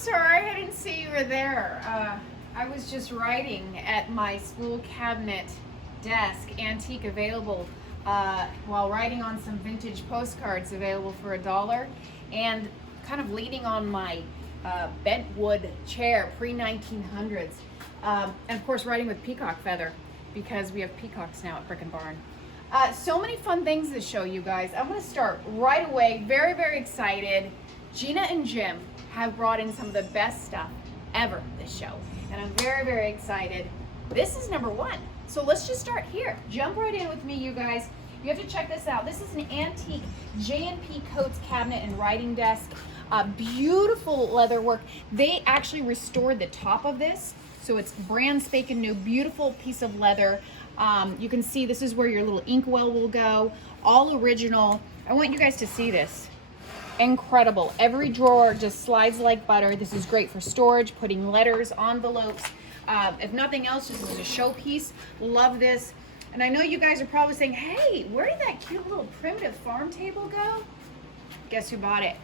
sorry, I didn't see you were there. I was just writing at my school cabinet desk, antique available, while writing on some vintage postcards available for $1, and kind of leaning on my bent wood chair, pre-1900s, and of course writing with peacock feather because we have peacocks now at Brick and Barn. So many fun things to show you guys. I'm going to start right away. Very, very excited. Gina and Jim have brought in some of the best stuff ever this show, and I'm very, very excited. This is number one. So let's just start here. Jump right in with me, you guys. You have to check this out. This is an antique J&P Coates cabinet and writing desk. Beautiful leather work. They actually restored the top of this, so it's brand spanking new, beautiful piece of leather. You can see this is where your little inkwell will go, all original. I want you guys to see this. Incredible. Every drawer just slides like butter. This is great for storage, putting letters, envelopes. If nothing else, this is a showpiece. Love this. And I know you guys are probably saying, hey, where did that cute little primitive farm table go? Guess who bought it?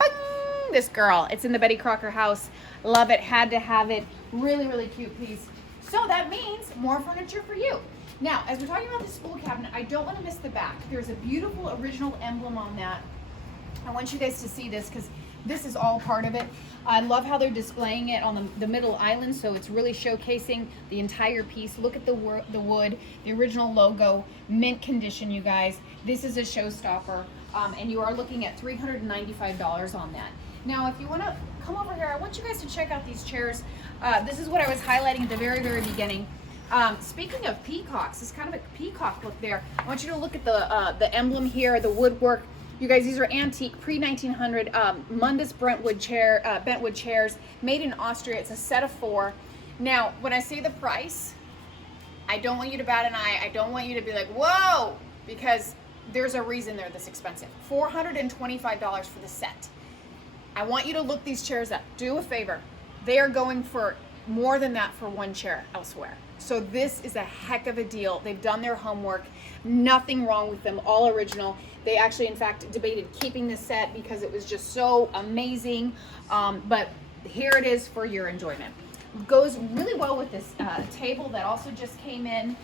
Bing! This girl. It's in the Betty Crocker house. Love it. Had to have it. Really, really cute piece. So that means more furniture for you. Now, as we're talking about the school cabinet, I don't want to miss the back. There's a beautiful original emblem on that. I want you guys to see this because this is all part of it. I love how they're displaying it on the middle island, so it's really showcasing the entire piece. Look at the wood, the original logo, mint condition, you guys. This is a showstopper, and you are looking at $395 on that. Now, if you want to come over here, I want you guys to check out these chairs. This is what I was highlighting at the very, very beginning. Speaking of peacocks, it's kind of a peacock look there. I want you to look at the emblem here, the woodwork. You guys, these are antique, pre-1900 Mundus bentwood chairs, made in Austria. It's a set of 4. Now, when I say the price, I don't want you to bat an eye. I don't want you to be like, whoa, because there's a reason they're this expensive. $425 for the set. I want you to look these chairs up. Do a favor. They are going for more than that for one chair elsewhere. So this is a heck of a deal. They've done their homework. Nothing wrong with them. All original. They actually, in fact, debated keeping this set because it was just so amazing. But here it is for your enjoyment. Goes really well with this table that also just came in.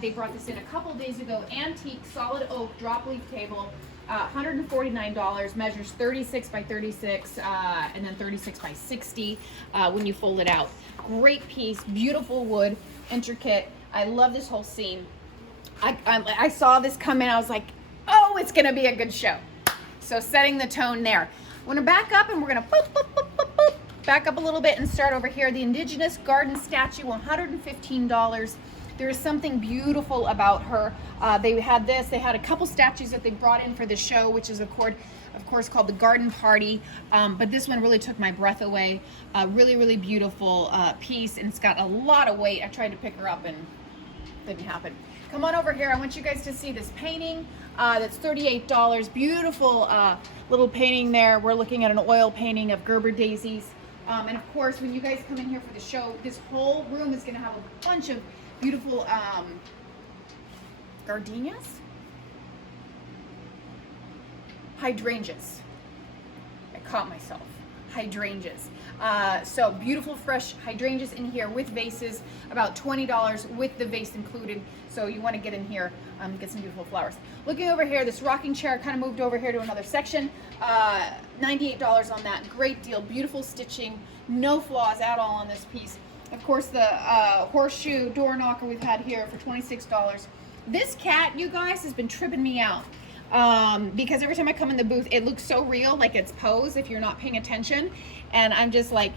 They brought this in a couple days ago. Antique, solid oak, drop leaf table. $149, measures 36 by 36 and then 36 by 60 when you fold it out. Great piece, beautiful wood, intricate. I love this whole scene. I saw this come in, I was like, oh, it's gonna be a good show. So setting the tone there. We're gonna back up and we're gonna boop, boop, boop, boop, boop. Back up a little bit and start over here. The Indigenous Garden statue, $115. There is something beautiful about her. They had this. They had a couple statues that they brought in for the show, which is of course called the Garden Party. But this one really took my breath away. Really, really beautiful piece, and it's got a lot of weight. I tried to pick her up and didn't happen. Come on over here. I want you guys to see this painting. That's $38. Beautiful little painting there. We're looking at an oil painting of Gerber daisies. And of course, when you guys come in here for the show, this whole room is going to have a bunch of beautiful gardenias, hydrangeas. I caught myself. Hydrangeas. So beautiful fresh hydrangeas in here with vases, about $20 with the vase included. So you want to get in here, get some beautiful flowers. Looking over here, this rocking chair kind of moved over here to another section. $98 on that. Great deal. Beautiful stitching. No flaws at all on this piece. Of course, the horseshoe door knocker we've had here for $26. This cat, you guys, has been tripping me out. Because every time I come in the booth, it looks so real, like it's posed if you're not paying attention. And I'm just like,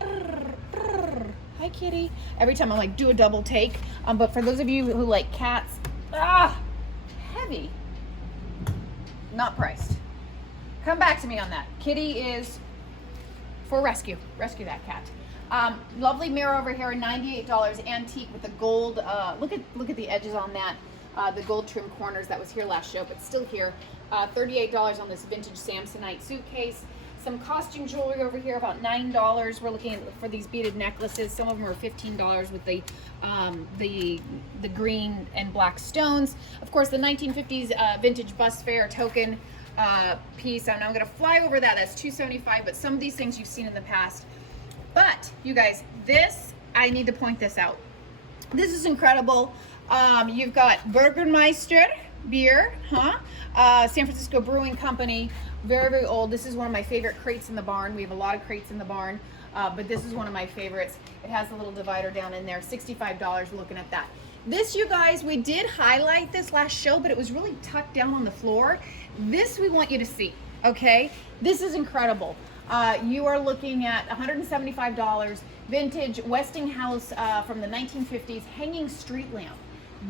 hi kitty. Every time I like do a double take. But for those of you who like cats, heavy, not priced. Come back to me on that. Kitty is for rescue. Rescue that cat. Lovely mirror over here, $98, antique with the gold. Look at the edges on that. The gold trim corners that was here last show, but still here. $38 on this vintage Samsonite suitcase. Some costume jewelry over here, about $9. We're looking for these beaded necklaces. Some of them are $15 with the green and black stones. Of course, the 1950s vintage bus fare token piece. And I'm gonna fly over that. That's $275, but some of these things you've seen in the past. But you guys, this, I need to point this out. This is incredible. You've got Burgermeister beer, San Francisco Brewing Company, very, very old. This is one of my favorite crates in the barn. We have a lot of crates in the barn, but this is one of my favorites. It has a little divider down in there, $65 looking at that. This, you guys, we did highlight this last show, but it was really tucked down on the floor. This we want you to see, okay? This is incredible. You are looking at $175, vintage Westinghouse from the 1950s, hanging street lamp.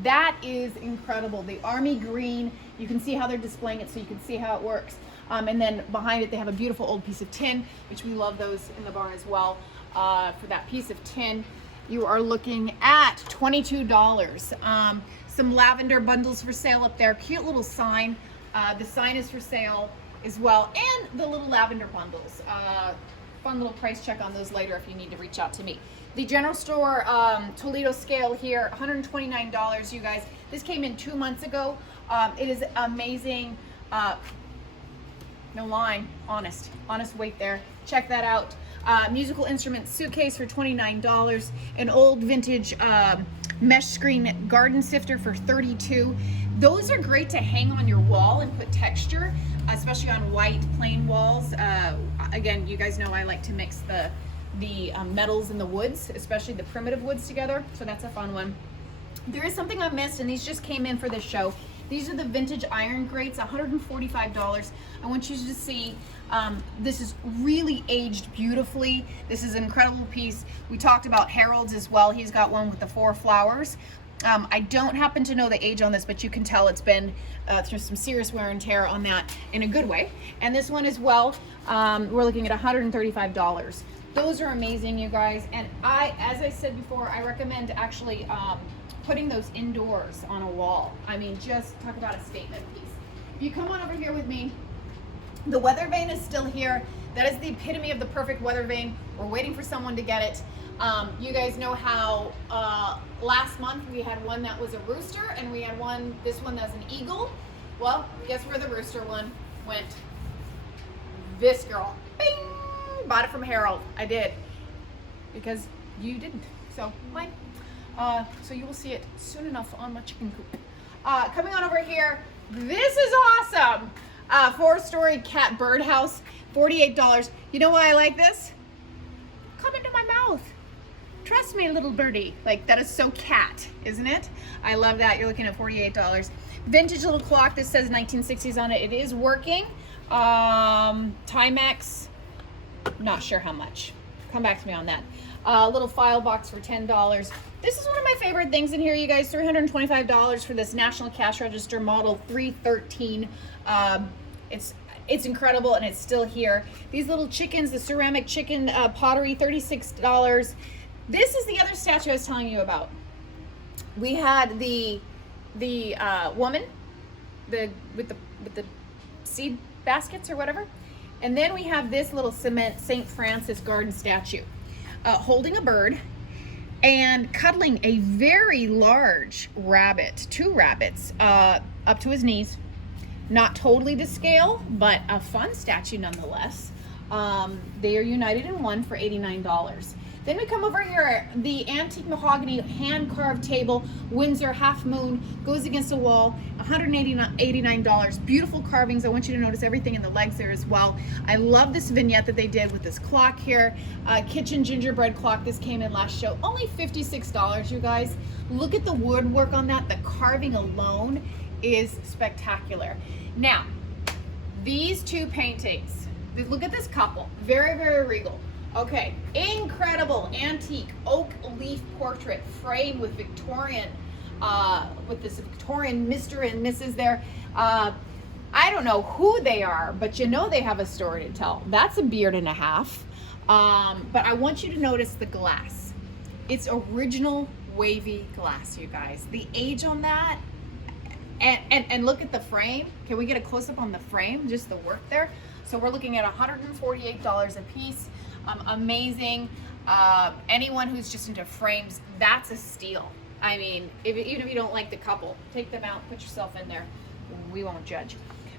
That is incredible. The army green, you can see how they're displaying it so you can see how it works. And then behind it, they have a beautiful old piece of tin, which we love those in the barn as well. For that piece of tin, you are looking at $22. Some lavender bundles for sale up there. Cute little sign. The sign is for sale as well. And the little lavender bundles. Fun little price check on those later if you need to reach out to me. The general store Toledo scale here, $129, you guys. This came in 2 months ago. It is amazing. No line, honest weight there. Check that out. Musical instrument suitcase for $29. An old vintage mesh screen garden sifter for $32. Those are great to hang on your wall and put texture, especially on white plain walls. Again, you guys know I like to mix the metals and the woods, especially the primitive woods together, so that's a fun one. There is something I missed, and these just came in for this show. These are the vintage iron grates, $145. I want you to see, this is really aged beautifully. This is an incredible piece. We talked about Harold's as well. He's got one with the 4 flowers. I don't happen to know the age on this, but you can tell it's been through some serious wear and tear on that in a good way. And this one as well, we're looking at $135. Those are amazing, you guys. And as I said before, I recommend actually putting those indoors on a wall. I mean, just talk about a statement piece. If you come on over here with me, the weather vane is still here. That is the epitome of the perfect weather vane. We're waiting for someone to get it. You guys know how last month we had one that was a rooster, and we had this one that's an eagle. Well, guess where the rooster one went? This girl. Bing! Bought it from Harold. I did. Because you didn't. So, mine. So you will see it soon enough on my chicken coop. Coming on over here, this is awesome. 4-story cat birdhouse, $48. You know why I like this? Come into my mouth. Trust me, little birdie. Like, that is so cat, isn't it? I love that. You're looking at $48. Vintage little clock. This says 1960s on it. It is working. Timex. Not sure how much. Come back to me on that. Little file box for $10. This is one of my favorite things in here, you guys. $325 for this National Cash Register Model 313. It's incredible, and it's still here. These little chickens, the ceramic chicken pottery, $36. This is the other statue I was telling you about. We had the woman, with the seed baskets or whatever, and then we have this little cement St. Francis garden statue, holding a bird and cuddling a very large rabbit, 2 rabbits, up to his knees. Not totally to scale, but a fun statue nonetheless. They are united in one for $89. Then we come over here, the antique mahogany hand-carved table, Windsor half moon, goes against a wall, $189. Beautiful carvings. I want you to notice everything in the legs there as well. I love this vignette that they did with this clock here. Kitchen gingerbread clock. This came in last show. Only $56, you guys. Look at the woodwork on that. The carving alone is spectacular. Now, these 2 paintings. Look at this couple. Very, very regal. Okay, incredible antique oak leaf portrait framed with Victorian, with this Victorian Mr. and Mrs. there. I don't know who they are, but you know they have a story to tell. That's a beard and a half. But I want you to notice the glass. It's original wavy glass, you guys. The age on that, and look at the frame. Can we get a close-up on the frame, just the work there? So we're looking at $148 a piece. Amazing. Anyone who's just into frames, that's a steal. I mean, even if you don't like the couple, take them out, put yourself in there. We won't judge.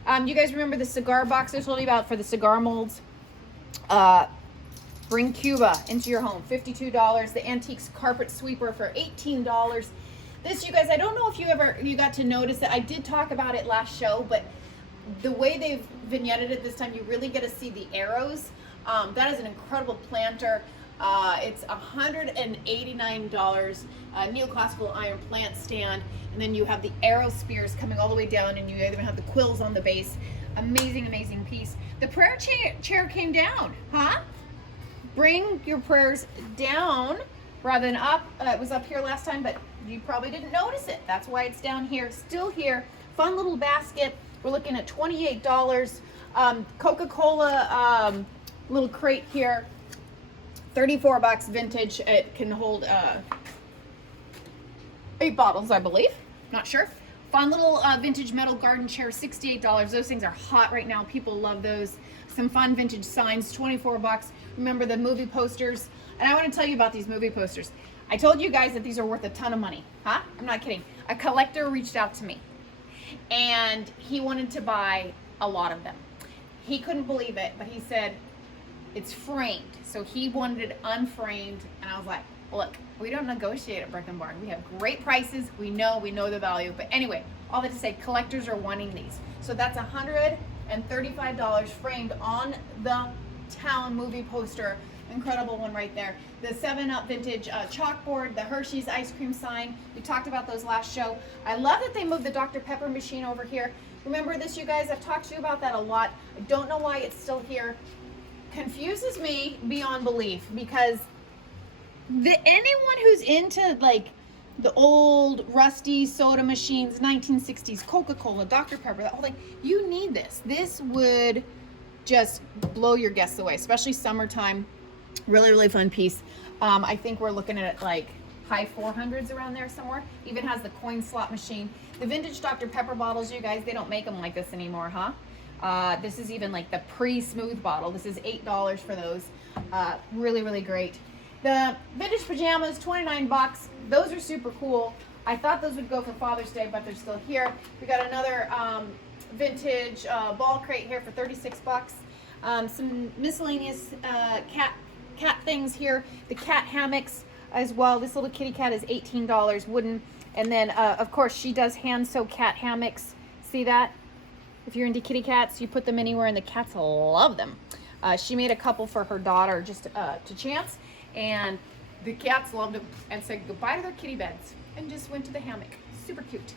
You guys remember the cigar box I told you about for the cigar molds? Bring Cuba into your home, $52. The antiques carpet sweeper for $18. This, you guys, I don't know if you got to notice it. I did talk about it last show, but the way they've vignetted it this time, you really get to see the arrows. That is an incredible planter. It's $189, neoclassical iron plant stand, and then you have the arrow spears coming all the way down, and you even have the quills on the base. Amazing, amazing piece. The prayer chair came down, huh? Bring your prayers down rather than up. It was up here last time, but you probably didn't notice it. That's why it's down here, still here. Fun little basket. We're looking at $28. Coca-Cola little crate here, $34 vintage. It can hold 8 bottles, I believe. Not sure. Fun little vintage metal garden chair, $68. Those things are hot right now. People love those. Some fun vintage signs, $24. Remember the movie posters? And I want to tell you about these movie posters. I told you guys that these are worth a ton of money. Huh? I'm not kidding. A collector reached out to me, and he wanted to buy a lot of them. He couldn't believe it, but he said it's framed. So he wanted it unframed, and I was like, look, we don't negotiate at Brick and Barn. We have great prices. We know the value. But anyway, all that to say, collectors are wanting these. So that's $135 framed on the town movie poster. Incredible one right there. The 7-Up vintage chalkboard, the Hershey's ice cream sign. We talked about those last show. I love that they moved the Dr. Pepper machine over here. Remember this, you guys? I've talked to you about that a lot. I don't know why it's still here. Confuses me beyond belief, because anyone who's into like the old rusty soda machines, 1960s, Coca-Cola, Dr. Pepper, that whole thing, you need this. This would just blow your guests away, especially summertime. Really, really fun piece. I think we're looking at like high 400s around there somewhere. Even has the coin slot machine. The vintage Dr. Pepper bottles, you guys, they don't make them like this anymore, huh? This is even like the pre-smooth bottle. This is $8 for those. Really, really great. The vintage pajamas, $29. Those are super cool. I thought those would go for Father's Day, but they're still here. We got another vintage ball crate here for $36. Some miscellaneous cat things here. The cat hammocks as well. This little kitty cat is $18, wooden. And then, of course, she does hand sew cat hammocks. See that? If you're into kitty cats, you put them anywhere, and the cats love them. She made a couple for her daughter just to chance, and the cats loved them and said goodbye to their kitty beds and just went to the hammock. Super cute.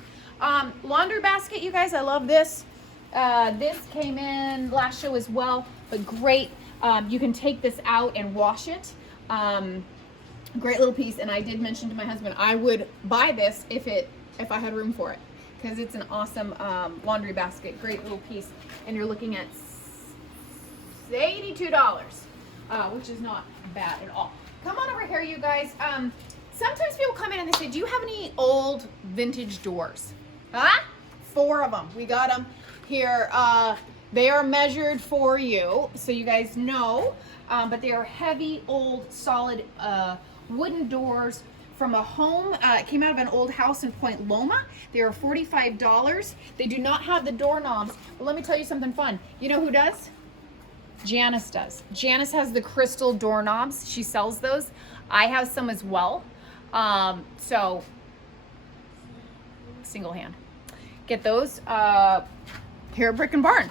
Laundry basket, you guys, I love this. This came in last show as well, but great. You can take this out and wash it. Great little piece, and I did mention to my husband I would buy this if I had room for it, because it's an awesome laundry basket. Great little piece, and you're looking at $82, which is not bad at all. Come on over here, you guys. Sometimes people come in and they say, do you have any old vintage doors? Huh? 4 of them. We got them here. They are measured for you, so you guys know, but they are heavy, old, solid wooden doors from a home. It came out of an old house in Point Loma. They are $45. They do not have the doorknobs, but let me tell you something fun. You know who does? Janice does. Janice has the crystal doorknobs. She sells those. I have some as well. So, single hand. Get those here at Brick and Barn.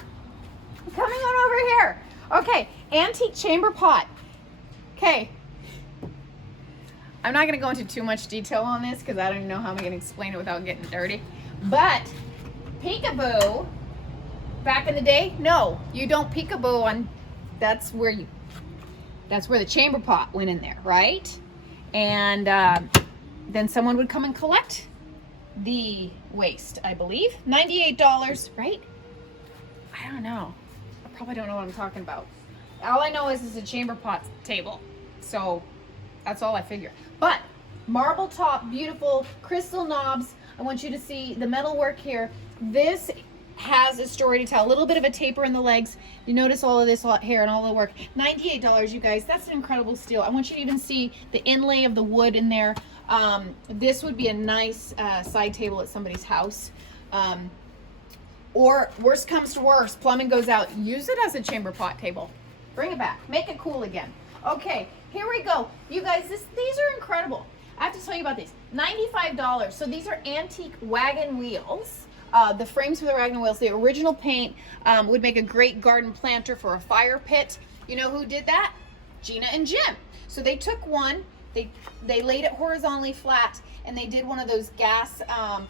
Coming on over here. Okay, antique chamber pot. Okay. I'm not going to go into too much detail on this because I don't even know how I'm going to explain it without getting dirty. But peekaboo, back in the day, no, you don't peekaboo on. That's where the chamber pot went in there, right? And then someone would come and collect the waste, I believe. $98, right? I don't know. I probably don't know what I'm talking about. All I know is it's a chamber pot table. So that's all I figure. But marble top, beautiful crystal knobs. I want you to see the metal work here. This has a story to tell. A little bit of a taper in the legs. You notice all of this here and all the work. $98, you guys. That's an incredible steal. I want you to even see the inlay of the wood in there. This would be a nice side table at somebody's house. Or worst comes to worst, plumbing goes out, use it as a chamber pot table. Bring it back, make it cool again. Okay, here we go. You guys, these are incredible. I have to tell you about these. $95. So these are antique wagon wheels. The frames for the wagon wheels, the original paint would make a great garden planter for a fire pit. You know who did that? Gina and Jim. So they took one, they laid it horizontally flat, and they did one of those gas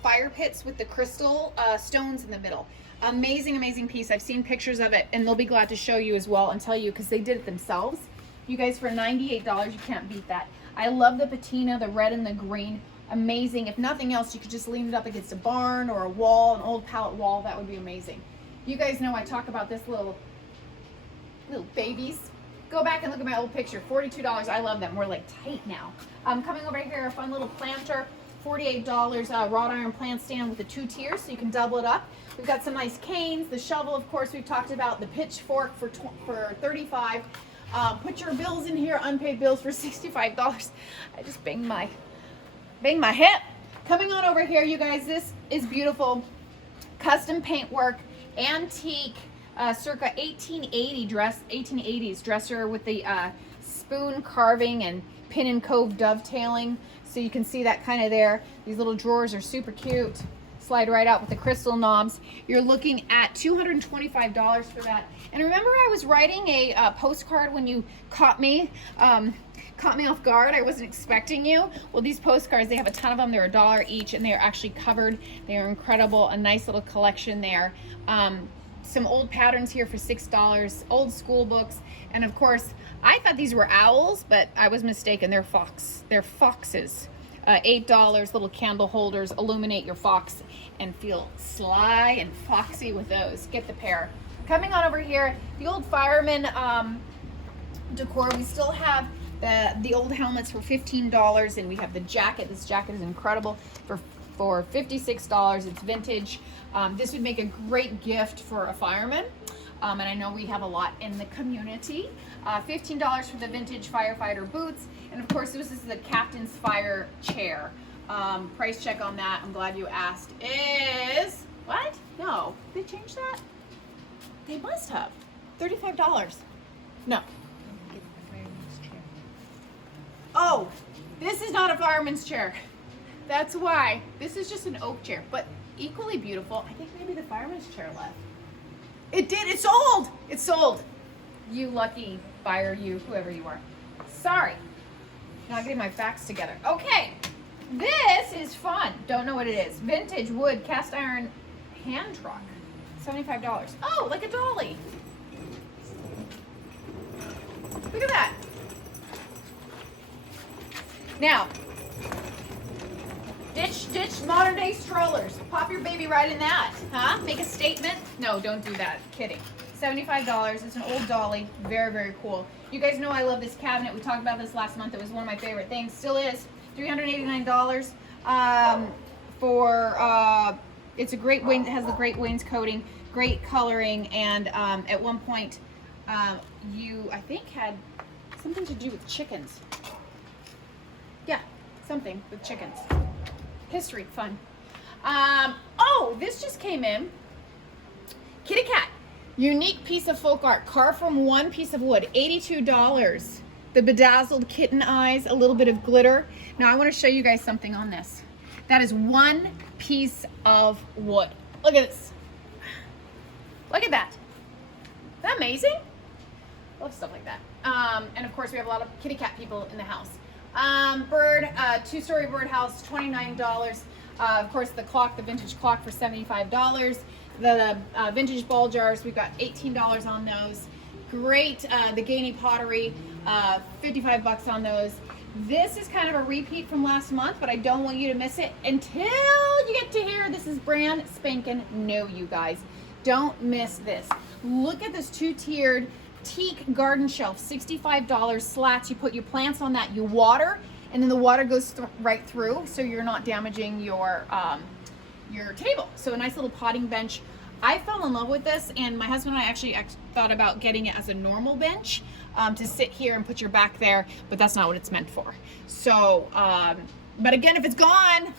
fire pits with the crystal stones in the middle. Amazing, amazing piece. I've seen pictures of it, and they'll be glad to show you as well and tell you, because they did it themselves. You guys, for $98, you can't beat that. I love the patina, the red and the green. Amazing. If nothing else, you could just lean it up against a barn or a wall, an old pallet wall. That would be amazing. You guys know I talk about this little babies. Go back and look at my old picture. $42. I love them. We're like tight now. Coming over here, a fun little planter. $48 wrought iron plant stand with the 2 tiers, so you can double it up. We've got some nice canes. The shovel, of course, we've talked about. The pitchfork for $35. Put your bills in here, unpaid bills for $65. I just banged my hip. Coming on over here, you guys, this is beautiful. Custom paintwork, antique, circa 1880s dresser with the spoon carving and pin and cove dovetailing. So you can see that kind of there. These little drawers are super cute. Slide right out with the crystal knobs. You're looking at $225 for that. And remember, I was writing a postcard when you caught me off guard. I wasn't expecting you. Well, these postcards, they have a ton of them. They're $1 each, and they are actually covered. They are incredible. A nice little collection there. Some old patterns here for $6. Old school books, and of course, I thought these were owls, but I was mistaken. They're foxes. $8. Little candle holders. Illuminate your fox and feel sly and foxy with those. Get the pair. Coming on over here, the old fireman decor. We still have the old helmets for $15, and we have the jacket. This jacket is incredible for $56. It's vintage. This would make a great gift for a fireman. And I know we have a lot in the community. $15 for the vintage firefighter boots. And of course, this is the captain's fire chair. Price check on that, I'm glad you asked, is, what? No, they changed that? They must have. $35. No. Oh, this is not a fireman's chair. That's why. This is just an oak chair, but equally beautiful. I think maybe the fireman's chair left. It did. It sold. It sold. You lucky buyer, you, whoever you are. Sorry. Not getting my facts together. Okay. This is fun. Don't know what it is. Vintage wood cast iron hand truck. $75. Oh, like a dolly. Look at that. Now, ditch modern day strollers. Pop your baby right in that, huh? Make a statement. No, don't do that. Kidding. $75. It's an old dolly. Very, very cool. You guys know I love this cabinet. We talked about this last month. It was one of my favorite things. Still is. $389 for it's a great Wayne. It has the great wainscoting, great coloring, and at one point you, I think, had something to do with chickens. Yeah, something with chickens. History, fun. Oh, this just came in. Kitty cat. Unique piece of folk art, carved from one piece of wood, $82. The bedazzled kitten eyes, a little bit of glitter. Now I want to show you guys something on this. That is one piece of wood. Look at this. Look at that. Isn't that amazing? I love stuff like that. And of course we have a lot of kitty cat people in the house. Two-story birdhouse, $29. Of course the clock, the vintage clock for $75. The vintage ball jars, we've got $18 on those. Great, the Gainey pottery, $55 on those. This is kind of a repeat from last month, but I don't want you to miss it until you get to here. This is brand spanking new, you guys. Don't miss this. Look at this two-tiered teak garden shelf, $65 slats. You put your plants on that, you water, and then the water goes right through, so you're not damaging your table. So a nice little potting bench. I fell in love with this, and my husband and I actually thought about getting it as a normal bench to sit here and put your back there, but that's not what it's meant for. So, but again, if it's gone,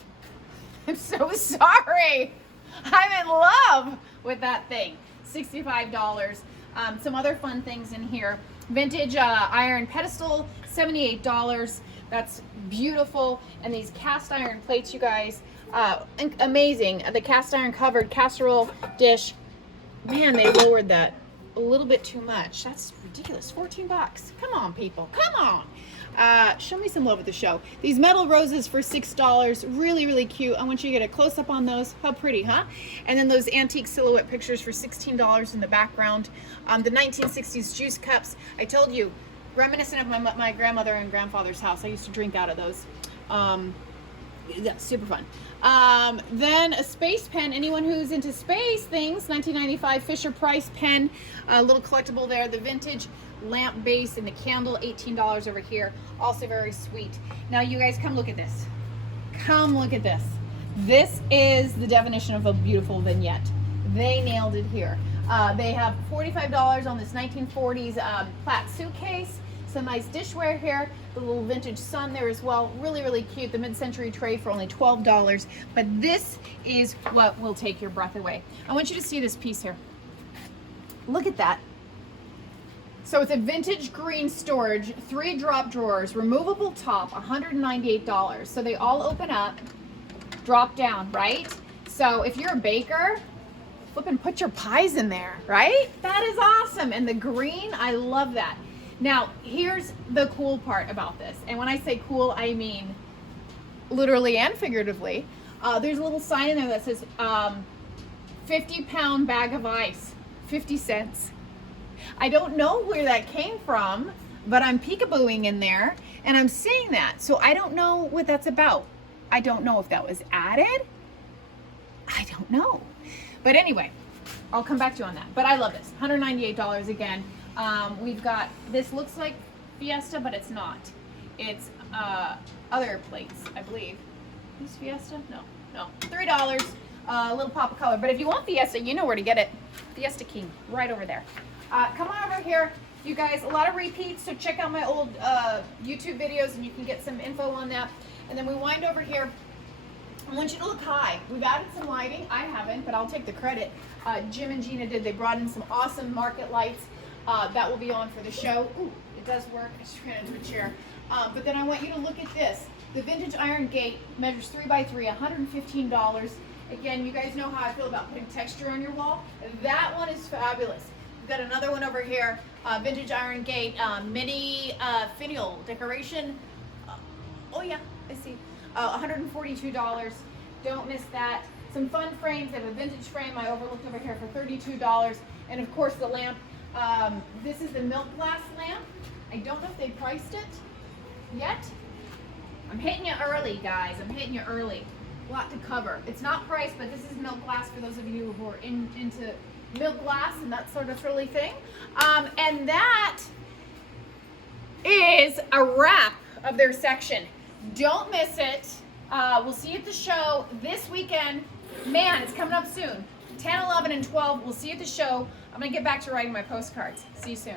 I'm so sorry. I'm in love with that thing. $65. Some other fun things in here. Vintage iron pedestal, $78. That's beautiful. And these cast iron plates, you guys, amazing. The cast iron covered casserole dish. Man, they lowered that a little bit too much. That's ridiculous. 14 bucks. Come on, people. Come on. Show me some love at the show. These metal roses for $6. Really, really cute. I want you to get a close up on those. How pretty, huh? And then those antique silhouette pictures for $16 in the background. The 1960s juice cups. I told you, reminiscent of my grandmother and grandfather's house. I used to drink out of those. Yeah, super fun. Then a space pen. Anyone who's into space things, 1995 Fisher Price pen, a little collectible there. The vintage lamp base and the candle, $18 over here. Also very sweet. Now you guys come look at this. Come look at this. This is the definition of a beautiful vignette. They nailed it here. They have $45 on this 1940s plaid suitcase. Some nice dishware here, the little vintage sun there as well. Really, really cute. The mid-century tray for only $12. But this is what will take your breath away. I want you to see this piece here. Look at that. So it's a vintage green storage, 3 drop drawers, removable top, $198. So they all open up, drop down, right? So if you're a baker, flip and put your pies in there, right? That is awesome. And the green, I love that. Now, here's the cool part about this. And when I say cool, I mean literally and figuratively. There's a little sign in there that says 50-pound bag of ice, 50 cents. I don't know where that came from, but I'm peekabooing in there and I'm seeing that. So I don't know what that's about. I don't know if that was added. I don't know. But anyway, I'll come back to you on that. But I love this. $198 again. We've got, this looks like Fiesta, but it's not. It's other plates, I believe. Is Fiesta? No. $3, a little pop of color. But if you want Fiesta, you know where to get it. Fiesta King, right over there. Come on over here, you guys. A lot of repeats, so check out my old YouTube videos and you can get some info on that. And then we wind over here. I want you to look high. We've added some lighting. I haven't, but I'll take the credit. Jim and Gina did. They brought in some awesome market lights that will be on for the show. Ooh, it does work. I just ran into a chair. But then I want you to look at this. The vintage iron gate measures 3 by 3, $115. Again, you guys know how I feel about putting texture on your wall. That one is fabulous. We've got another one over here, vintage iron gate, mini finial decoration. Oh yeah, I see. $142. Don't miss that. Some fun frames. I have a vintage frame I overlooked over here for $32. And of course the lamp. This is the milk glass lamp. I don't know if they priced it yet. I'm hitting you early, guys. I'm hitting you early. A lot to cover. It's not priced, but this is milk glass for those of you who are into milk glass and that sort of frilly thing. And that is a wrap of their section. Don't miss it. We'll see you at the show this weekend. Man, it's coming up soon. 10, 11, and 12. We'll see you at the show. I'm going to get back to writing my postcards. See you soon.